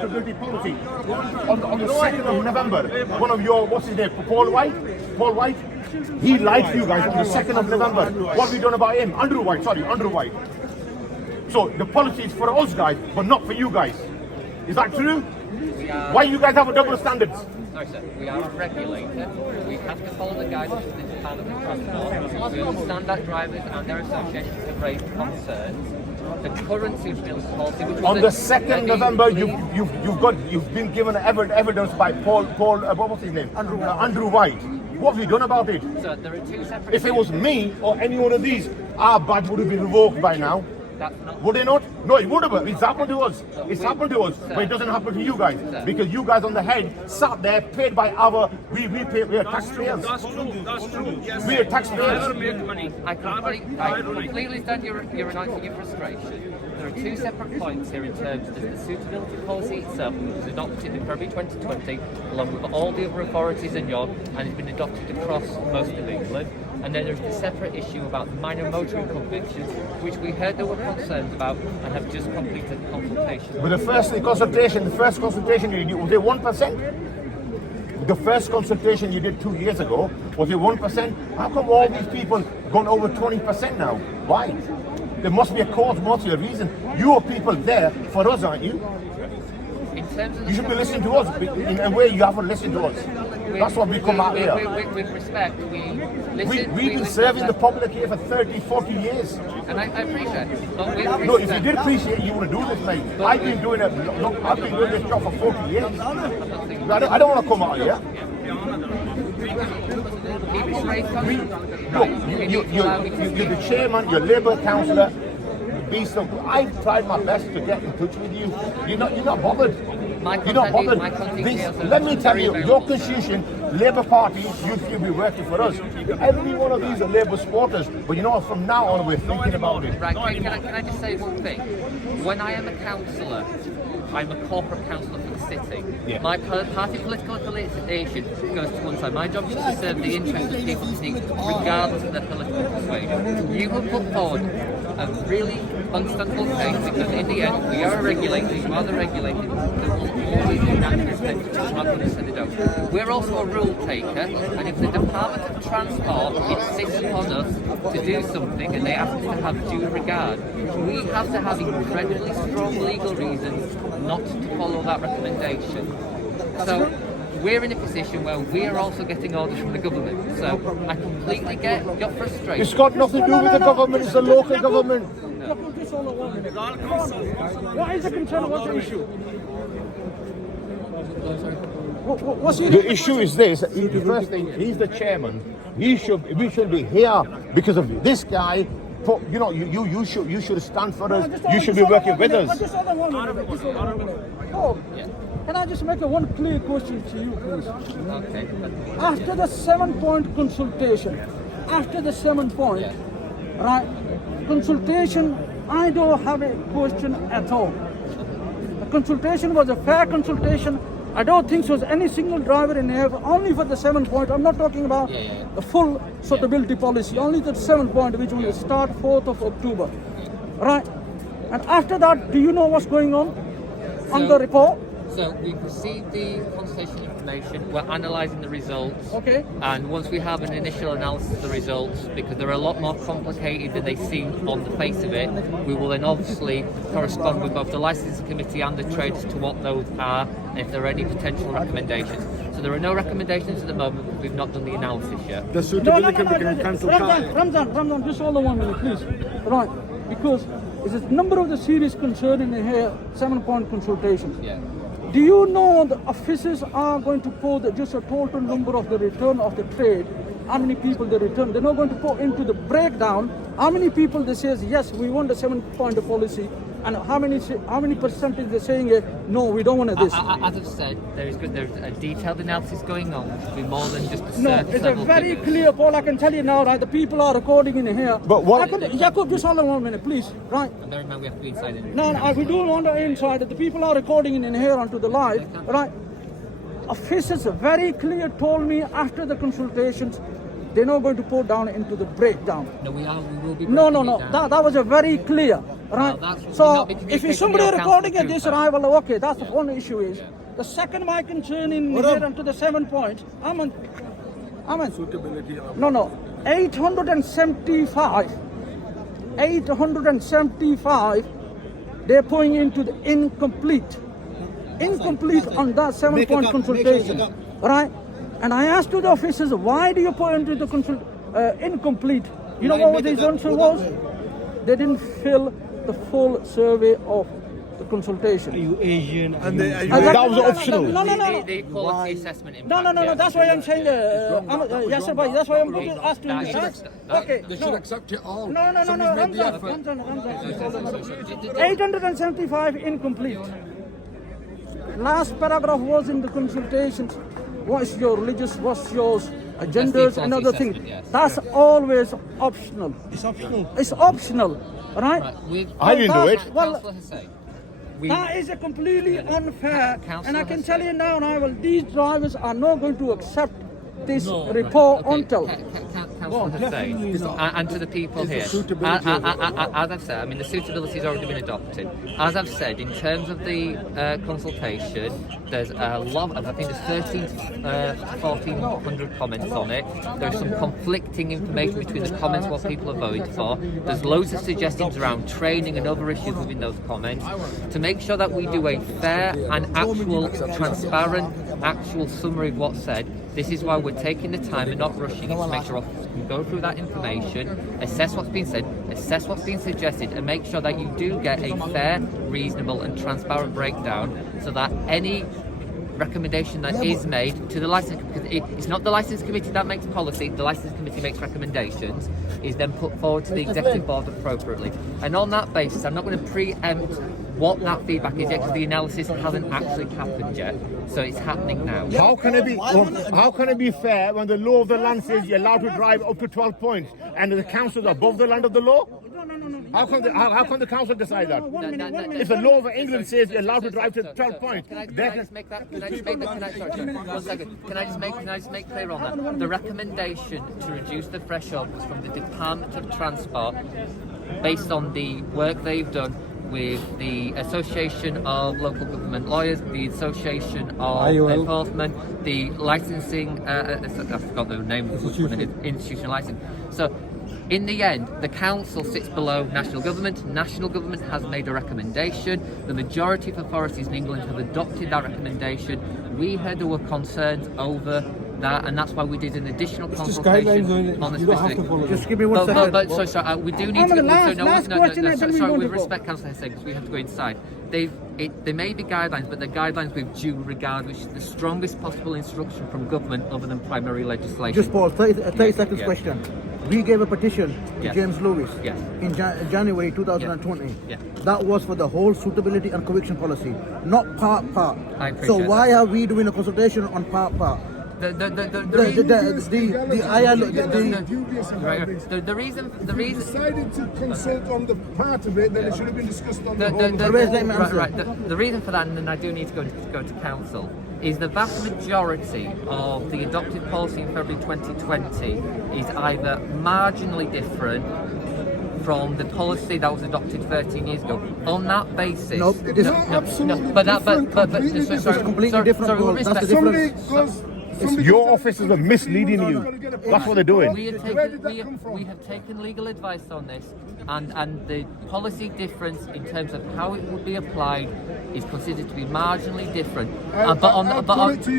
Accountability policy. On the 2nd of November, one of your, what's his name, Paul White, he lied to you guys on the 2nd of November. What have we done about him? Andrew White. So the policy is for us guys, but not for you guys. Is that true? Why you guys have a double standards? No, sir. We are regulated. We have to follow the guidance of the Department of Transport. We understand that drivers and their associations have raised concerns. The current suitability policy, which on the 2nd November, you've been given evidence by Paul what was his name? Andrew White. What have you done about it? So there are two separate. If it was me or any one of these, our badge would have been revoked by now. Would it not? No, it would have. It's happened to us. It's happened to us, but it doesn't happen to you guys because you guys on the head sat there, paid by our. We are taxpayers. That's true. Yes. We are taxpayers. Never make money. I completely understand your announcing your frustration. There are two separate points here in terms of the suitability policy itself, which was adopted in February 2020, along with all the other authorities in York, and has been adopted across most of England. And then there's the separate issue about minor motoring convictions, which we heard there were concerns about and have just completed consultation. But the first consultation you did, was it 1%? The first consultation you did 2 years ago, was it 1%? How come all these people gone over 20% now? Why? There must be a cause, must be a reason. You are people there for us, aren't you? In terms of you should be listening to us. In a way, you haven't listened to us. That's what we come out here. With respect, we've been serving the public here for 30, 40 years. And I appreciate it. But no, if you did appreciate it, you would do this, mate. I've been doing this job for 40 years. I don't want to come out here. You're the chairman, you're Labour councillor. I've tried my best to get in touch with you. You're not bothered. You're not bothered. Let me tell you, your constitution, Labour Party, you'll be working for us. Every one of these are Labour supporters. But you know what, from now on, we're thinking about it. Right, can I just say one thing? When I am a councillor, I'm a corporate councillor for the city. Yeah. My party political affiliation goes to one side. My job is to serve the interests of people in need, regardless of their political persuasion. You have put forward a really understandable case because in the end we are regulated, you are the regulated, there will always be that respect to I'm going to set it out. We're also a rule taker, and if the Department of Transport insists upon us to do something and they ask us to have due regard, we have to have incredibly strong legal reasons not to follow that recommendation. So we're in a position where we're also getting orders from the government. So I completely get your frustration. It's got nothing to do with the government, it's the local government. What is the concern? What's the issue? The issue is this. The first thing, he's the chairman. We should be here because of this guy. You know, you should stand for us. You should be working with us. Can I just make one clear question to you, please? Okay. After the 7-point consultation, right, consultation, I don't have a question at all. The consultation was a fair consultation. I don't think there was any single driver in here, only for the 7-point. I'm not talking about the full suitability policy, only the 7-point, which will start 4th of October. Right? And after that, do you know what's going on the report? So we've received the consultation information, we're analysing the results. Okay. And once we have an initial analysis of the results, because they're a lot more complicated than they seem on the face of it, we will then obviously correspond with both the licensing committee and the trade as to what those are, and if there are any potential recommendations. So there are no recommendations at the moment, because we've not done the analysis yet. The suitability can be cancelled. Ramzan, just hold on 1 minute, please. Right, because there's a number of the serious concern in here, 7-point consultations. Yeah. Do you know the officers are going to put just a total number of the return of the trade, how many people they return? They're not going to put into the breakdown how many people they say yes, we want the 7-point policy, and how many percentage they're saying no, we don't want this. As I've said, there's a detailed analysis going on, which will be more than just a No, surface it's a level very figures. clear, Paul. I can tell you now, right? The people are recording in here. But what? Jacob, just hold on 1 minute, please. Right? And bear in mind we have to be inside it. No, we don't want to inside. The people are recording in here onto the live, right? Officers very clear told me after the consultations, they're not going to put down into the breakdown. No, we will be. No. That was a very clear. Right? Well, that's- So you're not if communicating somebody with your recording council at this trooper. arrival, okay, that's the one issue is. The second my concern in here and to the 7 points, I'm on Suitability of no, 875, they're putting into the incomplete on that 7-point consultation, right? And I asked to the officers, why do you put into the incomplete? You know what his answer was? They didn't fill the full survey of the consultation. you Asian and That was optional. No. The quality assessment impact. No. That's why I'm saying. Yes, sir, that's why I'm asking That you. is- Okay. they should accept it all. No. Somebody's made the effort. Ramzan. 875 incomplete. Last paragraph was in the consultations. What's your religious, what's your agendas and other things. Yes. That's always optional. It's optional. It's optional, right? Right, we've- I didn't do it. Well, Councillor Hussain, we- that is a completely unfair. Councillor And I can has tell said- you now, these drivers are not going to accept this report Okay, until. Councillor Hussain, and to the people here, suitability of as I've said, I mean the suitability has already been adopted. As I've said, in terms of the consultation, there's a lot of, I think there's 13 to 1400 comments on it. There's some conflicting information between the comments, what people are voting for. There's loads of suggestions around training and other issues within those comments. To make sure that we do a fair and actual, transparent, actual summary of what's said, this is why we're taking the time and not rushing it to make sure officers can go through that information, assess what's been said, assess what's been suggested, and make sure that you do get a fair, reasonable and transparent breakdown so that any recommendation that is made to the licence, because it's not the licence committee that makes policy, the licence committee makes recommendations, is then put forward to the executive board appropriately. And on that basis, I'm not going to preempt what that feedback is yet because the analysis hasn't actually happened yet, so it's happening now. How can it be fair when the law of the land says you're allowed to drive up to 12 points and the council is above the land of the law? No. How can the council decide that? One minute. If the law of England says you're allowed to drive to 12 points, Can I just make that? Can I just make clear on that? The recommendation to reduce the threshold was from the Department of Transport, based on the work they've done with the Association of Local Government Lawyers, the Association of Enforcement, the licensing. I forgot the name of the institutional license. So. In the end, the council sits below national government. National government has made a recommendation. The majority of authorities in England have adopted that recommendation. We heard there were concerns over that, and that's why we did an additional consultation on the specific. Just give me 1 second. But sorry, we do need to go. Sorry, with respect, Councillor Hussain, because we have to go inside. They may be guidelines, but they're guidelines with due regard, which is the strongest possible instruction from government other than primary legislation. Just pause, 30 seconds yeah. question. We gave a petition to Yes. James Lewis Yes. in January 2020. Yeah. That was for the whole suitability and conviction policy, not part. I appreciate So that. why are we doing a consultation on part? The reason Decided to consult on the part of it, then it should have been discussed on the whole. the reason for that, and then I do need to go to council, is the vast majority of the adopted policy in February 2020 is either marginally different from the policy that was adopted 13 years ago. On that basis, Nope, it is absolutely but completely It's completely different goal. That's the difference. your officers are misleading you. That's what they're doing. We have Where did that come from? taken legal advice on this, and the policy difference in terms of how it would be applied is considered to be marginally different. I'll put it to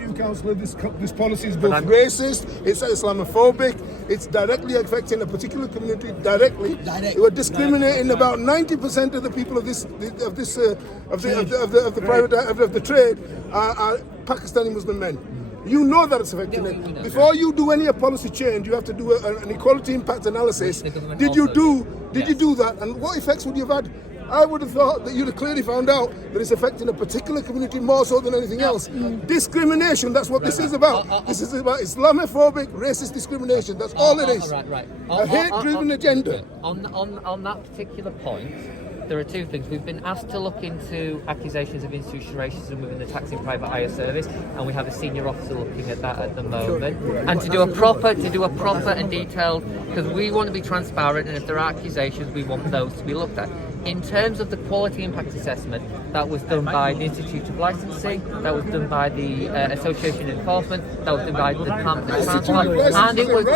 you, Councillor. This policy is both racist, it's Islamophobic, it's directly affecting a particular community directly. It was discriminating about 90% of the people of the trade are Pakistani Muslim men. You know that it's affecting it. Before you do any policy change, you have to do an equality impact analysis. Did you do that? And what effects would you have had? I would have thought that you'd have clearly found out that it's affecting a particular community more so than anything else. Discrimination, that's what this is about. This is about Islamophobic, racist discrimination. That's all it is. Right. A hate-driven agenda. On that particular point, there are two things. We've been asked to look into accusations of institutional racism within the taxi and private hire service, and we have a senior officer looking at that at the moment. And to do a proper and detailed, because we want to be transparent, and if there are accusations, we want those to be looked at. In terms of the quality impact assessment, that was done by the Institute of Licensing, that was done by the Association of Enforcement, that was done by the Department of Transport, and it was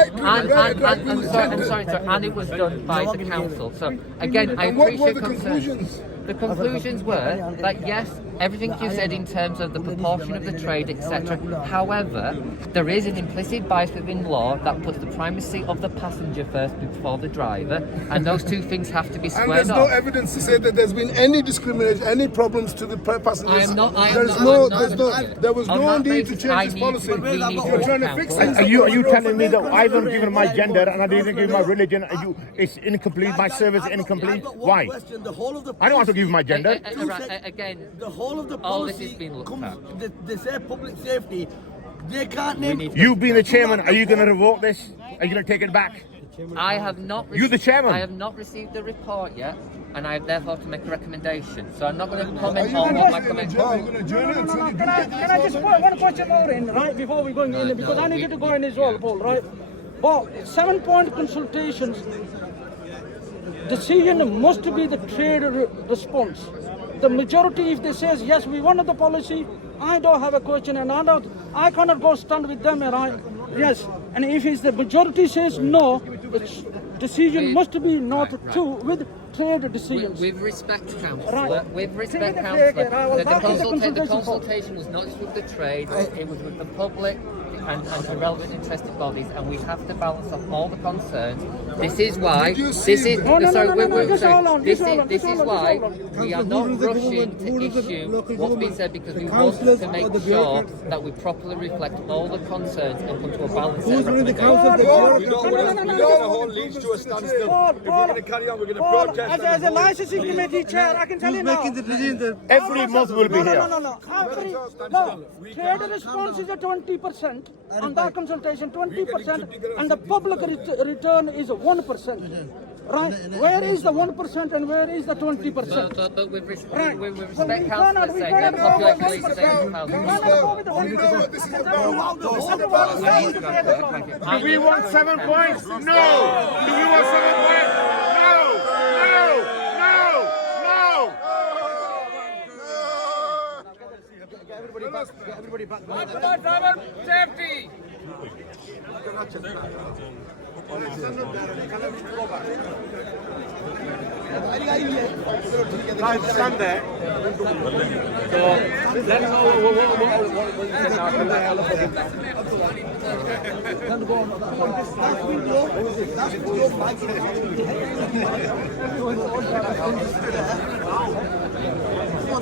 and it was done by the council. So again, I appreciate concerns. The conclusions were that yes, everything you said in terms of the proportion of the trade, etc. However, there is an implicit bias within law that puts the primacy of the passenger first before the driver, and those two things have to be squared And there's off. no evidence to say that there's been any discrimination, any problems to the passengers. There was no need to change this policy. You're trying to fix this. Are you telling me that I haven't given my gender and I didn't give my religion? It's incomplete. My service is incomplete. Why? I don't want to give my gender. Again, The whole of the all this policy is being looked comes, at. they say public safety, they can't name... You being the chairman, are you going to revoke this? Are you going to take it back? I have not. You the chairman. I have not received the report yet, and I have therefore to make a recommendation. So I'm not going to comment on what my comment. Can I just put one question more in, right, before we go in, because I needed to go in as well, Paul, right? Well, 7-point consultations, decision must be the trade response. The majority, if they says yes, we wanted the policy, I don't have a question, and I cannot go stand with them, and yes. And if it's the majority says no, its decision must be not to with trade decisions. With respect, councillor. Right. With respect, Take it, councillor. The the consultation was not just with the trade; it was with the public and the relevant interested bodies, and we have to balance off all the concerns. This is why. This is why we are not rushing to issue what's been said, because we want to make sure that we properly reflect all the concerns and come to a balanced set of recommendations. We don't hold Leeds to a standstill. If we're going to carry on, we're going to protest. As a licensing committee chair, I can tell you now. Every month we'll be here. No. Trade response is a 20% on that consultation, 20%, and the public return is 1%. Right? Where is the 1% and where is the 20%? But with respect, Right. councillor, say that population Leeds is 7,000. Do we want 7 points? No! Do we want 7 points? Get everybody back. Driver safety. Stand there. So, let's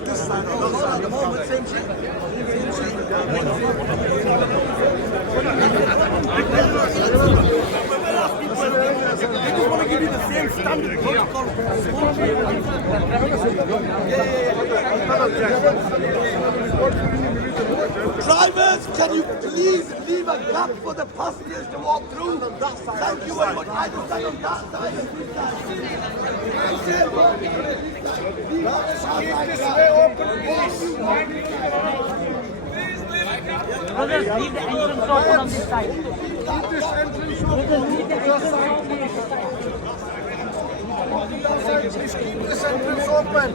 This side, at the moment, same shit. They just want to give you the same standard protocol. Drivers, can you please leave a gap for the passengers to walk through? Thank you very much. I just stand on that side and this side. keep this way open, please. Brothers, leave the entrance open on this side. Keep this entrance open. Leave the entrance open on this side. Please keep this entrance open.